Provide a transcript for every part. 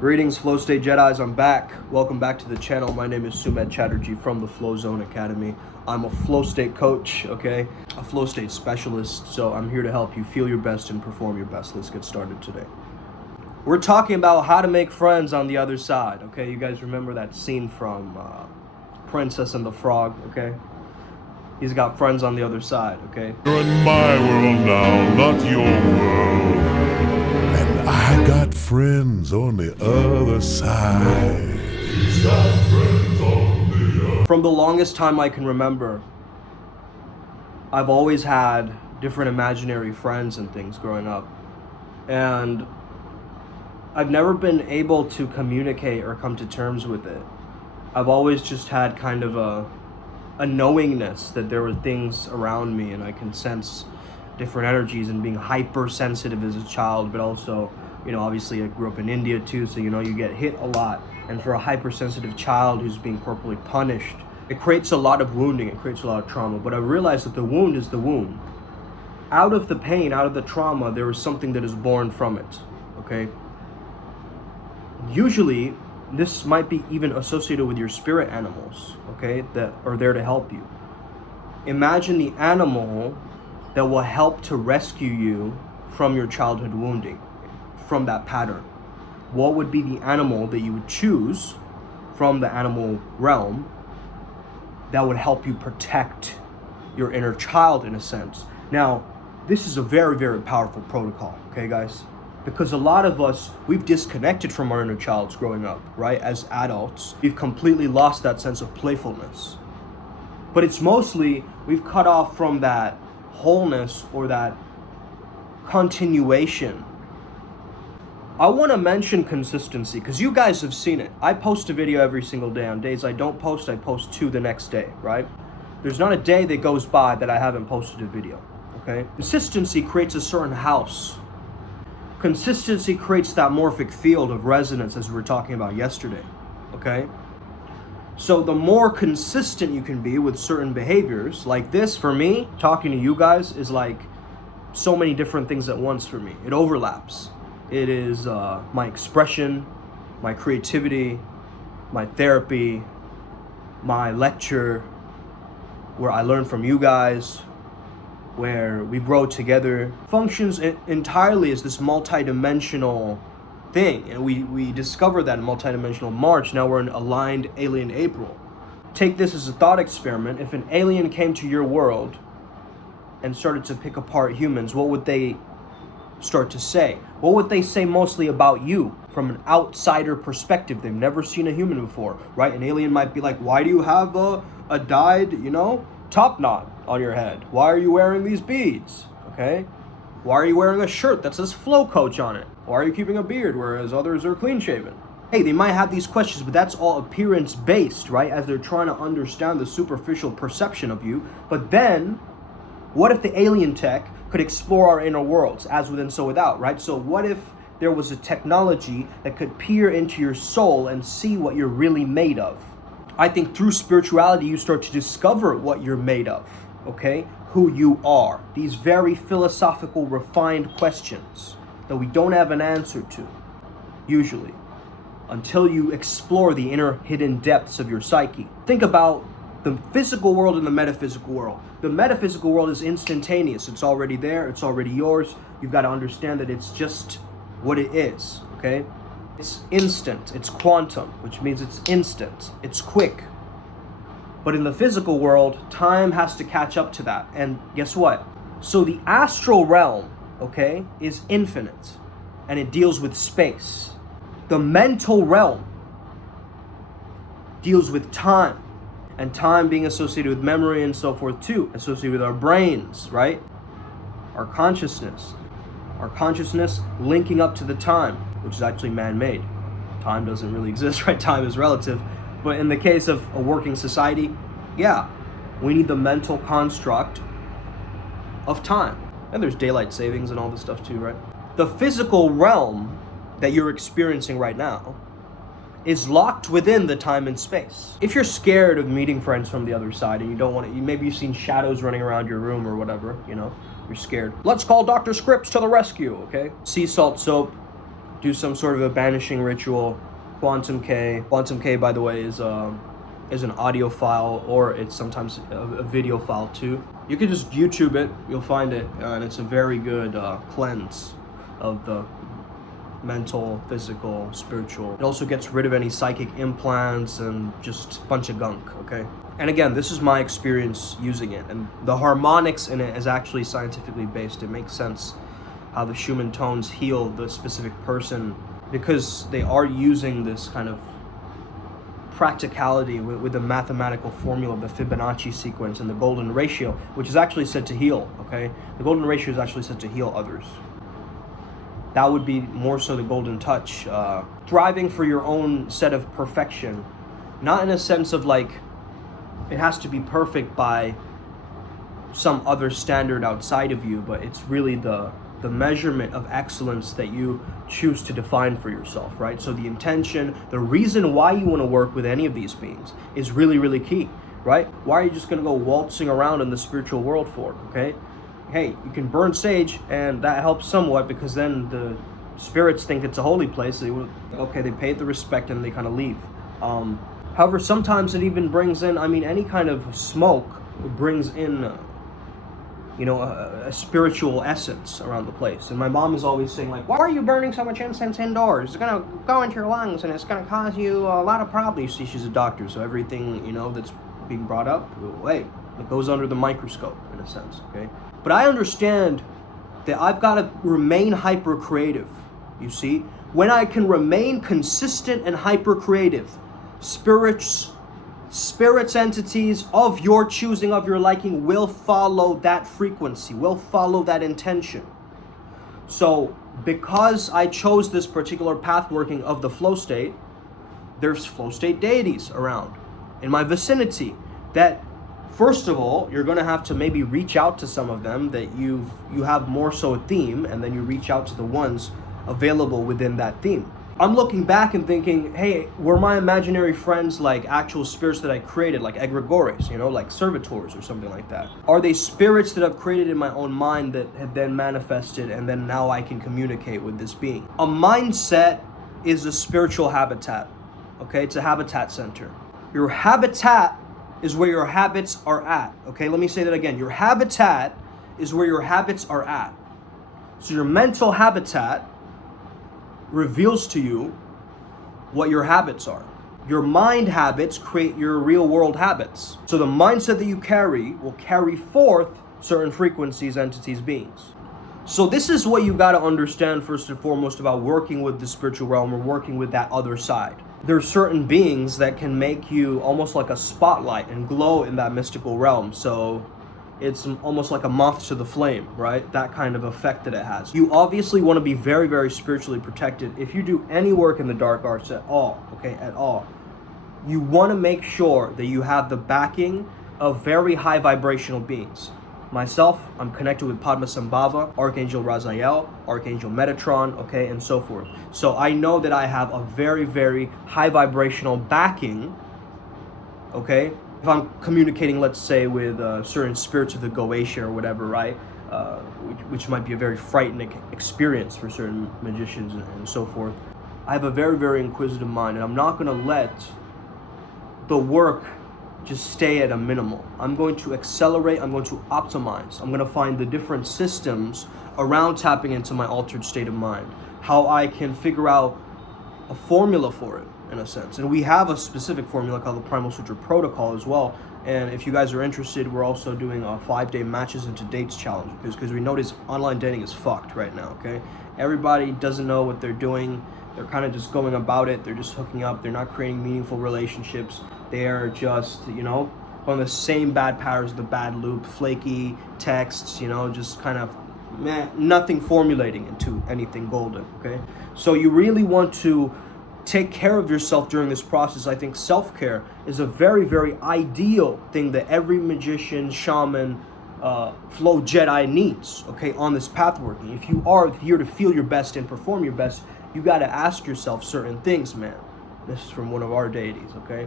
Greetings, Flow State Jedis. I'm back. Welcome back to the channel. My name is Sumedh Chatterjee from the Flow Zone Academy. I'm a Flow State coach, okay? A Flow State specialist. So I'm here to help you feel your best and perform your best. Let's get started today. We're talking about how to make friends on the other side, okay? You guys remember that scene from Princess and the Frog, okay? He's got friends on the other side, okay? You're in my world now, not your world. And I got friends on the other side. He's got friends on the other. From the longest time I can remember, I've always had different imaginary friends and things growing up. And I've never been able to communicate or come to terms with it. I've always just had kind of a knowingness that there were things around me and I can sense different energies, and being hypersensitive as a child, but also, you know, obviously I grew up in India too, so you know, you get hit a lot. And for a hypersensitive child who's being corporally punished, it creates a lot of wounding, it creates a lot of trauma. But I realized that the wound is the wound. Out of the pain, out of the trauma, there is something that is born from it, okay? Usually, this might be even associated with your spirit animals, okay, that are there to help you. Imagine the animal that will help to rescue you from your childhood wounding, from that pattern. What would be the animal that you would choose from the animal realm that would help you protect your inner child in a sense? Now, this is a very, very powerful protocol, okay, guys? Because a lot of us, we've disconnected from our inner childs growing up, right? As adults, we've completely lost that sense of playfulness. But it's mostly, we've cut off from that wholeness or that continuation. I want to mention consistency because you guys have seen it. I post a video every single day. On days I don't post, I post 2 the next day, right? There's not a day that goes by that I haven't posted a video, okay? Consistency creates a certain house. Consistency creates that morphic field of resonance as we were talking about yesterday, okay? So the more consistent you can be with certain behaviors, like this for me, talking to you guys is like so many different things at once for me. It overlaps. It is my expression, my creativity, my therapy, my lecture, where I learn from you guys, where we grow together. Functions entirely as this multidimensional thing, and we discovered that in multidimensional March. Now we're in aligned alien April. Take this as a thought experiment. If an alien came to your world and started to pick apart humans, what would they start to say? What would they say mostly about you from an outsider perspective? They've never seen a human before, right? An alien might be like, why do you have a dyed, you know, top knot on your head? Why are you wearing these beads? Okay? Why are you wearing a shirt that says Flow Coach on it? Why are you keeping a beard whereas others are clean shaven? Hey, they might have these questions, but that's all appearance based, right? As they're trying to understand the superficial perception of you. But then, what if the alien tech could explore our inner worlds, as within, so without, right? So what if there was a technology that could peer into your soul and see what you're really made of? I think through spirituality, you start to discover what you're made of, okay? Who you are. These very philosophical, refined questions that we don't have an answer to, usually, until you explore the inner hidden depths of your psyche. Think about the physical world and the metaphysical world. The metaphysical world is instantaneous. It's already there. It's already yours. You've got to understand that it's just what it is, okay? It's instant. It's quantum, which means it's instant. It's quick. But in the physical world, time has to catch up to that. And guess what? So the astral realm, okay, is infinite, and it deals with space. The mental realm deals with time, and time being associated with memory and so forth too, associated with our brains, right? Our consciousness linking up to the time, which is actually man-made. Time doesn't really exist, right? Time is relative. But in the case of a working society, yeah, we need the mental construct of time. And there's daylight savings and all this stuff too, right? The physical realm that you're experiencing right now is locked within the time and space. If you're scared of meeting friends from the other side and you don't want to, maybe you've seen shadows running around your room or whatever, you know, you're scared. Let's call Dr. Scripps to the rescue, okay? Sea salt soap, do some sort of a banishing ritual. Quantum K. Quantum K, by the way, is an audio file, or it's sometimes a video file too. You can just YouTube it, you'll find it, and it's a very good cleanse of the mental, physical, spiritual. It also gets rid of any psychic implants and just a bunch of gunk, okay? And again, this is my experience using it, and the harmonics in it is actually scientifically based. It makes sense how the Schumann tones heal the specific person, because they are using this kind of practicality with the mathematical formula of the Fibonacci sequence and the golden ratio, which is actually said to heal, okay? The golden ratio is actually said to heal others. That would be more so the golden touch. Striving for your own set of perfection, not in a sense of like, it has to be perfect by some other standard outside of you, but it's really the measurement of excellence that you choose to define for yourself, right? So the intention, the reason why you want to work with any of these beings is really, really key, right? Why are you just going to go waltzing around in the spiritual world for, okay? Hey, you can burn sage, and that helps somewhat, because then the spirits think it's a holy place. They would, okay, they pay the respect and they kind of leave. However, sometimes it even brings in, I mean, any kind of smoke brings in a spiritual essence around the place. And my mom is always saying, like, why are you burning so much incense indoors? It's gonna go into your lungs and it's gonna cause you a lot of problems. You see, she's a doctor, so everything, that's being brought up, hey, it goes under the microscope in a sense, okay? But I understand that I've got to remain hyper creative, you see? When I can remain consistent and hyper creative, spirits, entities of your choosing, of your liking, will follow that frequency, will follow that intention. So because I chose this particular path working of the flow state, there's flow state deities around in my vicinity that, first of all, you're going to have to maybe reach out to some of them that you have more so a theme, and then you reach out to the ones available within that theme. I'm looking back and thinking, hey, were my imaginary friends like actual spirits that I created, like egregores, like servitors or something like that? Are they spirits that I've created in my own mind that have then manifested, and then now I can communicate with this being? A mindset is a spiritual habitat, okay? It's a habitat center. Your habitat is where your habits are at, okay? Let me say that again. Your habitat is where your habits are at. So your mental habitat reveals to you what your habits are. Your mind habits create your real world habits. So the mindset that you carry will carry forth certain frequencies, entities, beings. So this is what you got to understand first and foremost about working with the spiritual realm or working with that other side. There's certain beings that can make you almost like a spotlight and glow in that mystical realm. So it's almost like a moth to the flame, right? That kind of effect that it has. You obviously want to be very, very spiritually protected. If you do any work in the dark arts at all, okay, at all, you want to make sure that you have the backing of very high vibrational beings. Myself, I'm connected with Padmasambhava, Archangel Raziel, Archangel Metatron, okay, and so forth. So I know that I have a very, very high vibrational backing, okay? If I'm communicating, let's say, with certain spirits of the Goetia or whatever, right? Which might be a very frightening experience for certain magicians and so forth. I have a very, very inquisitive mind, and I'm not going to let the work just stay at a minimal. I'm going to accelerate, I'm going to optimize. I'm going to find the different systems around tapping into my altered state of mind, how I can figure out a formula for it, in a sense. And we have a specific formula called the Primal Sutra protocol as well. And if you guys are interested, we're also doing a 5-day matches into dates challenge, because we notice online dating is fucked right now, okay? Everybody doesn't know what they're doing. They're kind of just going about it. They're just hooking up. They're not creating meaningful relationships. They are just, on the same bad patterns, the bad loop, flaky texts, just kind of nothing formulating into anything golden, okay? So you really want to take care of yourself during this process. I think self-care is a very, very ideal thing that every magician, shaman, flow Jedi needs, okay, on this path working. If you are here to feel your best and perform your best, you got to ask yourself certain things, man. This is from one of our deities, okay?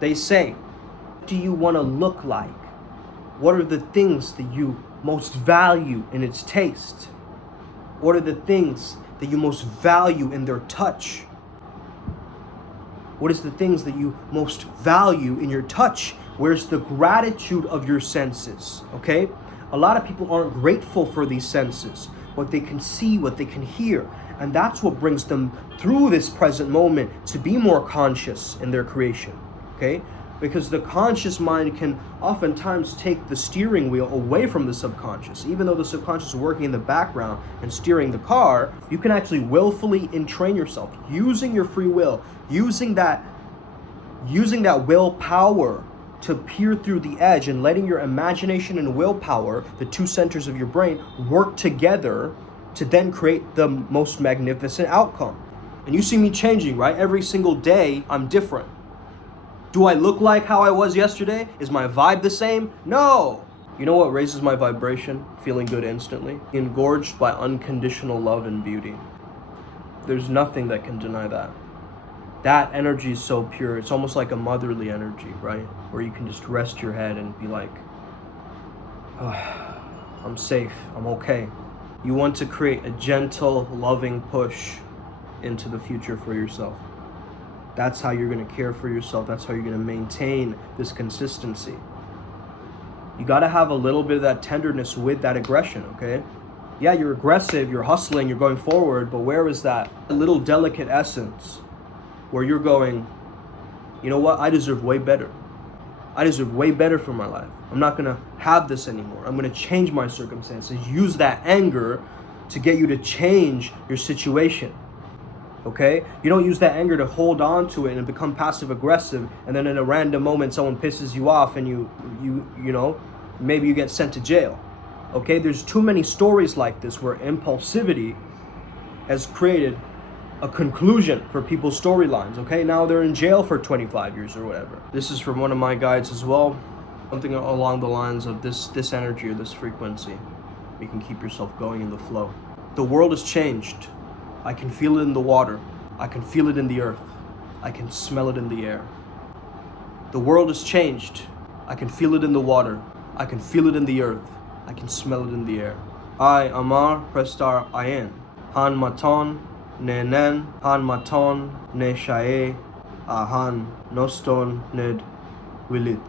They say, what do you want to look like? What are the things that you most value in its taste? What are the things that you most value in their touch? What is the things that you most value in your touch? Where's the gratitude of your senses, okay? A lot of people aren't grateful for these senses, what they can see, what they can hear. And that's what brings them through this present moment to be more conscious in their creation, okay? Because the conscious mind can oftentimes take the steering wheel away from the subconscious. Even though the subconscious is working in the background and steering the car, you can actually willfully entrain yourself, using your free will, using that willpower to peer through the edge and letting your imagination and willpower, the two centers of your brain, work together to then create the most magnificent outcome. And you see me changing, right? Every single day, I'm different. Do I look like how I was yesterday? Is my vibe the same? No! You know what raises my vibration? Feeling good instantly. Engorged by unconditional love and beauty. There's nothing that can deny that. That energy is so pure. It's almost like a motherly energy, right? Where you can just rest your head and be like, oh, I'm safe, I'm okay. You want to create a gentle, loving push into the future for yourself. That's how you're going to care for yourself. That's how you're going to maintain this consistency. You got to have a little bit of that tenderness with that aggression, okay? Yeah, you're aggressive, you're hustling, you're going forward, but where is that little delicate essence where you're going, you know what? I deserve way better. I deserve way better for my life. I'm not going to have this anymore. I'm going to change my circumstances. Use that anger to get you to change your situation. Okay? You don't use that anger to hold on to it and become passive aggressive, and then in a random moment someone pisses you off and you know, maybe you get sent to jail. Okay? There's too many stories like this where impulsivity has created a conclusion for people's storylines. Okay? Now they're in jail for 25 years or whatever. This is from one of my guides as well. Something along the lines of this energy or this frequency. You can keep yourself going in the flow. The world has changed. I can feel it in the water. I can feel it in the earth. I can smell it in the air. The world has changed. I can feel it in the water. I can feel it in the earth. I can smell it in the air. I Amar Prestar Ayen. Han Maton Nenen. Han Maton Ne Shae. Ahan Noston Ned Wilith.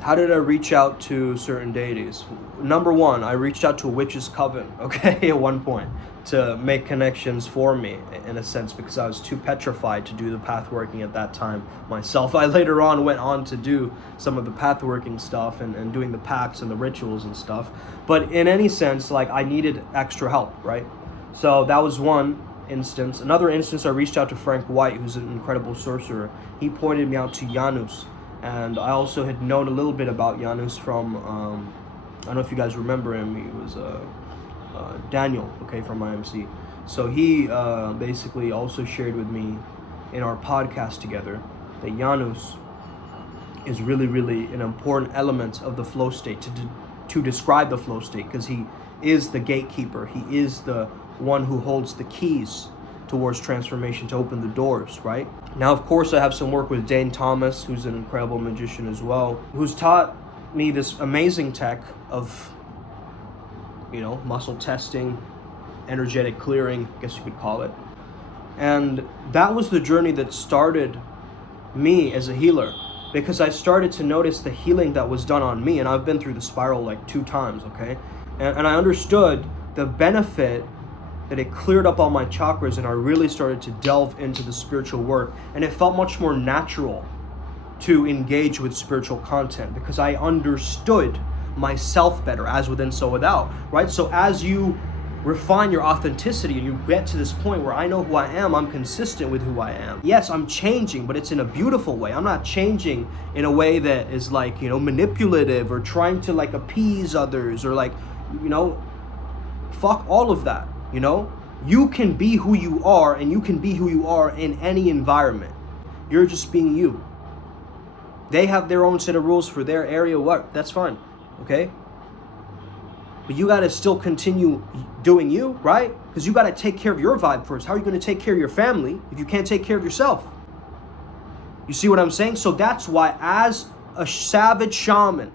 How did I reach out to certain deities? Number one, I reached out to a witch's coven, okay, at one point, to make connections for me, in a sense, because I was too petrified to do the path working at that time myself. I later on went on to do some of the path working stuff and doing the pacts and the rituals and stuff. But in any sense, like, I needed extra help, right? So that was one instance. Another instance, I reached out to Frank White, who's an incredible sorcerer. He pointed me out to Janus. And I also had known a little bit about Janus from, I don't know if you guys remember him. He was Daniel, okay, from IMC. So he basically also shared with me in our podcast together that Janus is really, really an important element of the flow state to describe the flow state, because he is the gatekeeper. He is the one who holds the keys towards transformation, to open the doors, right? Now, of course, I have some work with Dane Thomas, who's an incredible magician as well, who's taught me this amazing tech of, you know, muscle testing, energetic clearing, I guess you could call it. And that was the journey that started me as a healer, because I started to notice the healing that was done on me, and I've been through the spiral like 2 times, okay? And I understood the benefit that it cleared up all my chakras, and I really started to delve into the spiritual work, and it felt much more natural to engage with spiritual content because I understood myself better, as within so without, right? So as you refine your authenticity and you get to this point where I know who I am, I'm consistent with who I am. Yes, I'm changing, but it's in a beautiful way. I'm not changing in a way that is like, you know, manipulative or trying to like appease others or like, you know, fuck all of that. You know, you can be who you are, and you can be who you are in any environment. You're just being you. They have their own set of rules for their area. What? That's fine. Okay? But you got to still continue doing you, right? Because you got to take care of your vibe first. How are you going to take care of your family if you can't take care of yourself? You see what I'm saying? So that's why, as a savage shaman,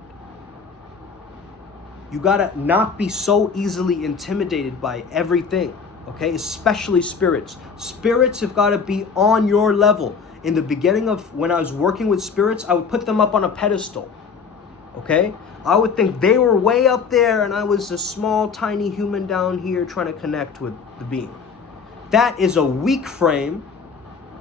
you gotta not be so easily intimidated by everything. okay? Especially spirits. Spirits have got to be on your level. In the beginning of when I was working with spirits, I would put them up on a pedestal, okay? I would think they were way up there and I was a small, tiny human down here trying to connect with the being. That is a weak frame.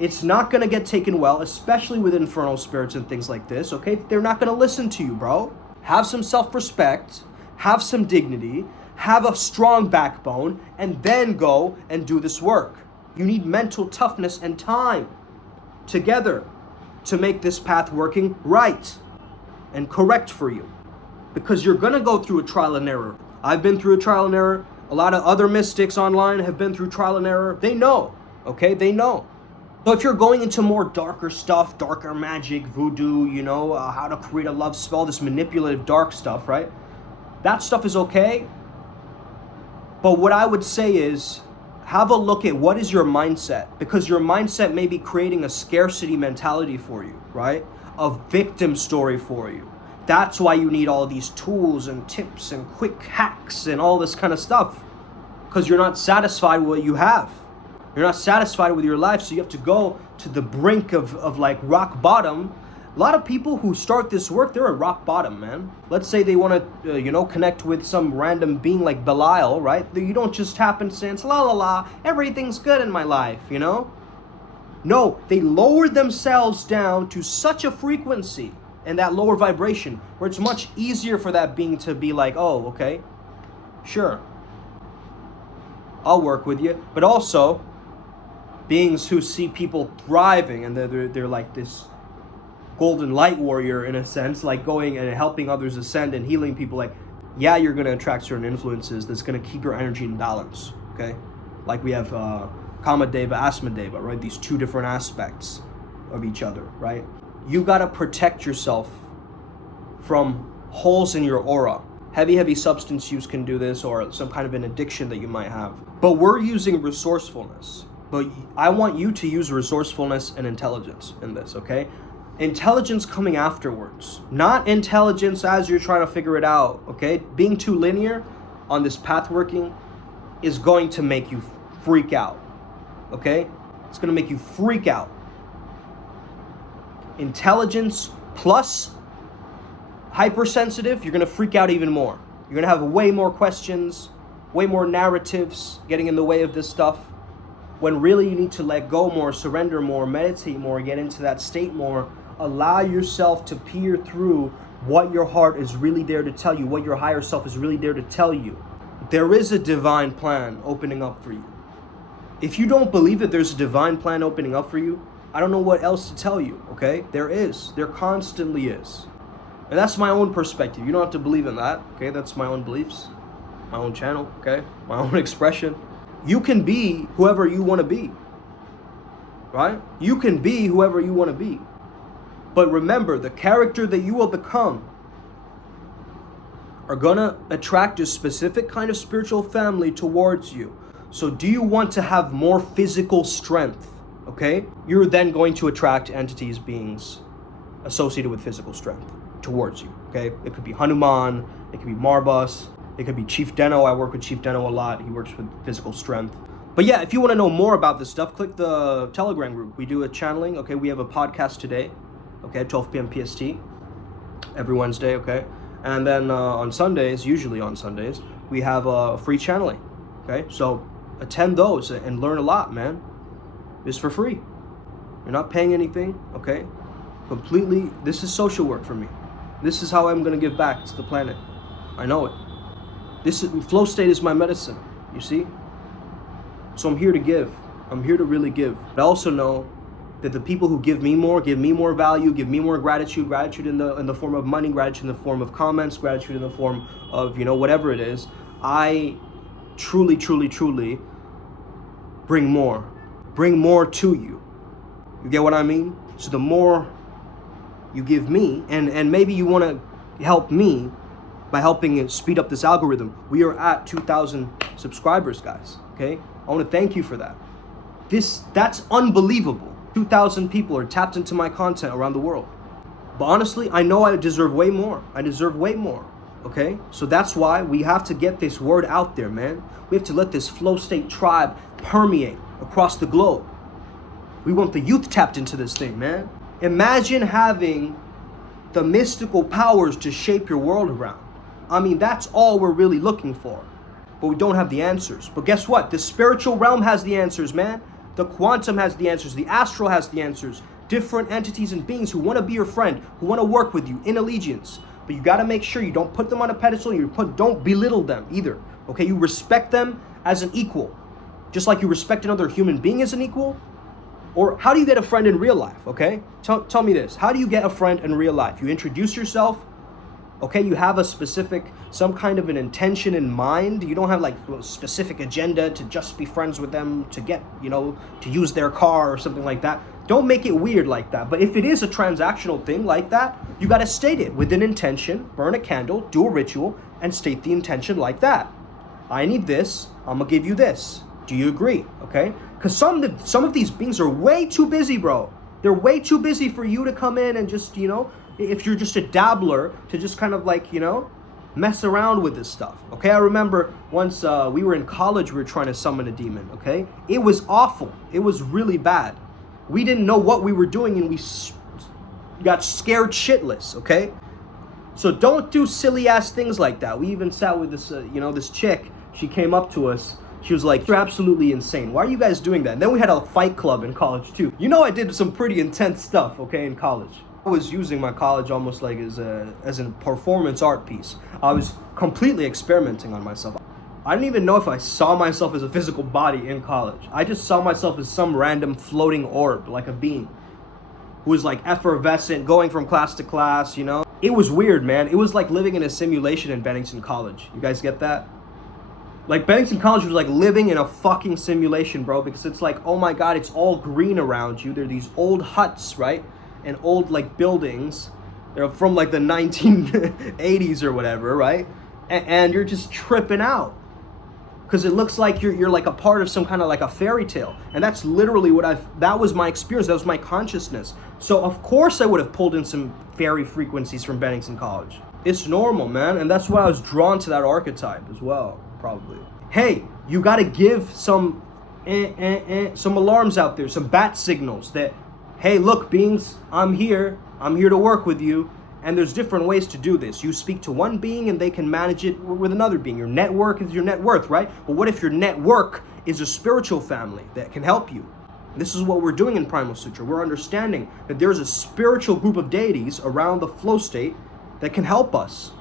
It's not going to get taken well, especially with infernal spirits and things like this, okay? They're not going to listen to you, bro. Have some self-respect, have some dignity, have a strong backbone, and then go and do this work. You need mental toughness and time together to make this path working right and correct for you. Because you're going to go through a trial and error. I've been through a trial and error. A lot of other mystics online have been through trial and error. They know, okay? They know. So if you're going into more darker stuff, darker magic, voodoo, you know, how to create a love spell, this manipulative dark stuff, right? That stuff is okay. But what I would say is, have a look at what is your mindset, because your mindset may be creating a scarcity mentality for you, right? A victim story for you. That's why you need all these tools and tips and quick hacks and all this kind of stuff, because you're not satisfied with what you have. You're not satisfied with your life, so you have to go to the brink of like rock bottom. A lot of people who start this work, they're at rock bottom, man. Let's say they want to, connect with some random being like Belial, right? You don't just happen to say, it's la la la, everything's good in my life, you know? No, they lower themselves down to such a frequency and that lower vibration where it's much easier for that being to be like, oh, okay, sure, I'll work with you. But also, beings who see people thriving and they're like this golden light warrior in a sense, like going and helping others ascend and healing people, like, yeah, you're going to attract certain influences that's going to keep your energy in balance, okay? Like we have Kamadeva, Asmadeva, right? These two different aspects of each other, right? You got to protect yourself from holes in your aura. Heavy substance use can do this, or some kind of an addiction that you might have. But we're using resourcefulness. But I want you to use resourcefulness and intelligence in this, okay? Intelligence coming afterwards, not intelligence as you're trying to figure it out, okay? Being too linear on this path working is going to make you freak out, okay? It's going to make you freak out. Intelligence plus hypersensitive, you're going to freak out even more. You're going to have way more questions, way more narratives getting in the way of this stuff, when really you need to let go more, surrender more, meditate more, get into that state more. Allow yourself to peer through what your heart is really there to tell you, what your higher self is really there to tell you. There is a divine plan opening up for you. If you don't believe that there's a divine plan opening up for you, I don't know what else to tell you, okay? There is. There constantly is. And that's my own perspective. You don't have to believe in that, okay? That's my own beliefs, my own channel, okay? My own expression. You can be whoever you want to be, right? You can be whoever you want to be. But remember, the character that you will become are going to attract a specific kind of spiritual family towards you. So do you want to have more physical strength? Okay, you're then going to attract entities, beings associated with physical strength towards you. Okay, it could be Hanuman, it could be Marbus, it could be Chief Deno. I work with Chief Deno a lot. He works with physical strength. But yeah, if you want to know more about this stuff, click the Telegram group. We do a channeling. Okay, we have a podcast today. Okay, 12 p.m. PST every Wednesday. Okay, and then on Sundays, usually on Sundays, we have a free channeling. Okay, so attend those and learn a lot, man. It's for free. You're not paying anything, okay? Completely, this is social work for me. This is how I'm gonna give back to the planet. I know it. Flow state is my medicine, you see? So I'm here to give. I'm here to really give. But I also know that the people who give me more value, give me more gratitude in the form of money, gratitude in the form of comments, gratitude in the form of, whatever it is, I truly bring more to you. You get what I mean? So the more you give me, and maybe you want to help me by helping it speed up this algorithm. We are at 2,000 subscribers, guys, okay? I want to thank you for that. That's unbelievable. 2,000 people are tapped into my content around the world. But honestly, I know I deserve way more. I deserve way more. okay? So that's why we have to get this word out there, man. We have to let this flow state tribe permeate across the globe. We want the youth tapped into this thing, man. Imagine having the mystical powers to shape your world around. I mean, that's all we're really looking for. But we don't have the answers. But guess what? The spiritual realm has the answers, man. The quantum has the answers. The astral has the answers. Different entities and beings who want to be your friend, who want to work with you in allegiance. But you got to make sure you don't put them on a pedestal. Don't belittle them either. Okay, you respect them as an equal. Just like you respect another human being as an equal. Or how do you get a friend in real life, okay? Tell me this. How do you get a friend in real life? You introduce yourself, okay? You have a specific, some kind of an intention in mind. You don't have like a specific agenda to just be friends with them, to get, to use their car or something like that. Don't make it weird like that. But if it is a transactional thing like that, you got to state it with an intention, burn a candle, do a ritual, and state the intention like that. I need this, I'm gonna give you this. Do you agree? Okay? Because some of these beings are way too busy, bro. They're way too busy for you to come in and just, if you're just a dabbler, to just kind of like, mess around with this stuff. Okay? I remember once we were in college, we were trying to summon a demon. Okay? It was awful. It was really bad. We didn't know what we were doing and we got scared shitless. Okay? So don't do silly ass things like that. We even sat with this, this chick. She came up to us. She was like, "You're absolutely insane. Why are you guys doing that?" And then we had a fight club in college too. I did some pretty intense stuff, okay, in college. I was using my college almost like as a performance art piece. I was completely experimenting on myself. I didn't even know if I saw myself as a physical body in college. I just saw myself as some random floating orb, like a being who was like effervescent, going from class to class, It was weird, man. It was like living in a simulation in Bennington College. You guys get that? Like, Bennington College was like living in a fucking simulation, bro, because it's like, oh my God, it's all green around you. There are these old huts, right? And old, like, buildings. They're from, like, the 1980s or whatever, right? And you're just tripping out. Because it looks like you're like a part of some kind of like a fairy tale. And that's literally that was my experience. That was my consciousness. So, of course, I would have pulled in some fairy frequencies from Bennington College. It's normal, man. And that's why I was drawn to that archetype as well. Probably. Hey, you got to give some alarms out there, some bat signals that, hey, look, beings, I'm here to work with you. And there's different ways to do this. You speak to one being and they can manage it with another being. Your network is your net worth, right? But what if your network is a spiritual family that can help you? This is what we're doing in Primal Sutra. We're understanding that there's a spiritual group of deities around the flow state that can help us.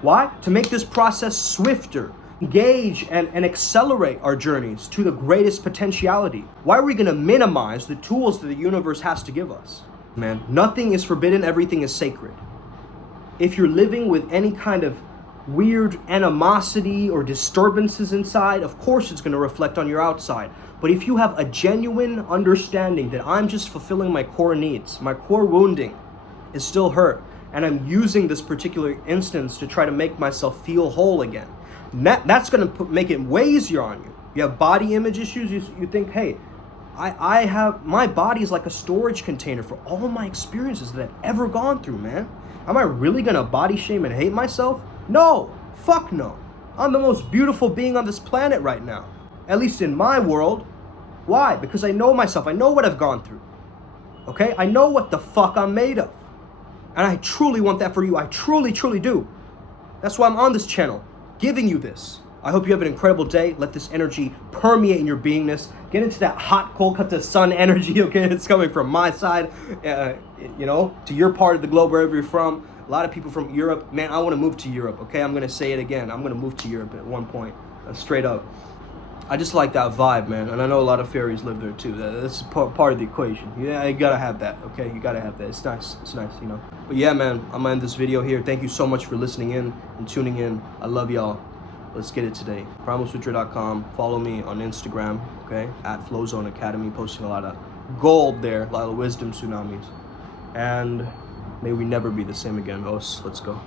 Why? To make this process swifter. Engage and accelerate our journeys to the greatest potentiality. Why are we going to minimize the tools that the universe has to give us? Man, nothing is forbidden, everything is sacred. If you're living with any kind of weird animosity or disturbances inside, of course it's going to reflect on your outside. But if you have a genuine understanding that I'm just fulfilling my core needs, my core wounding is still hurt, and I'm using this particular instance to try to make myself feel whole again, that's going to make it way easier on you. You have body image issues, you think, hey, I have, my body is like a storage container for all my experiences that I've ever gone through, man. Am I really going to body shame and hate myself? No, fuck no. I'm the most beautiful being on this planet right now. At least in my world. Why? Because I know myself. I know what I've gone through. Okay? I know what the fuck I'm made of. And I truly want that for you. I truly, truly do. That's why I'm on this channel, giving you this. I hope you have an incredible day. Let this energy permeate in your beingness. Get into that hot, cold cut to sun energy, okay? It's coming from my side, to your part of the globe, wherever you're from. A lot of people from Europe. Man, I want to move to Europe, okay? I'm going to say it again. I'm going to move to Europe at one point, straight up. I just like that vibe, man. And I know a lot of fairies live there, too. That's part of the equation. Yeah, you got to have that, okay? You got to have that. It's nice, But yeah, man, I'm going to end this video here. Thank you so much for listening in and tuning in. I love y'all. Let's get it today. PrimalSutra.com. Follow me on Instagram, okay? At Flowzone Academy. Posting a lot of gold there. A lot of wisdom tsunamis. And may we never be the same again, Os. Let's go.